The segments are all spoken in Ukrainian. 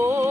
Oh.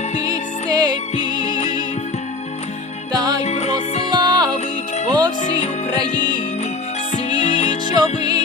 широких степів, та й прославить по всій Україні січовий.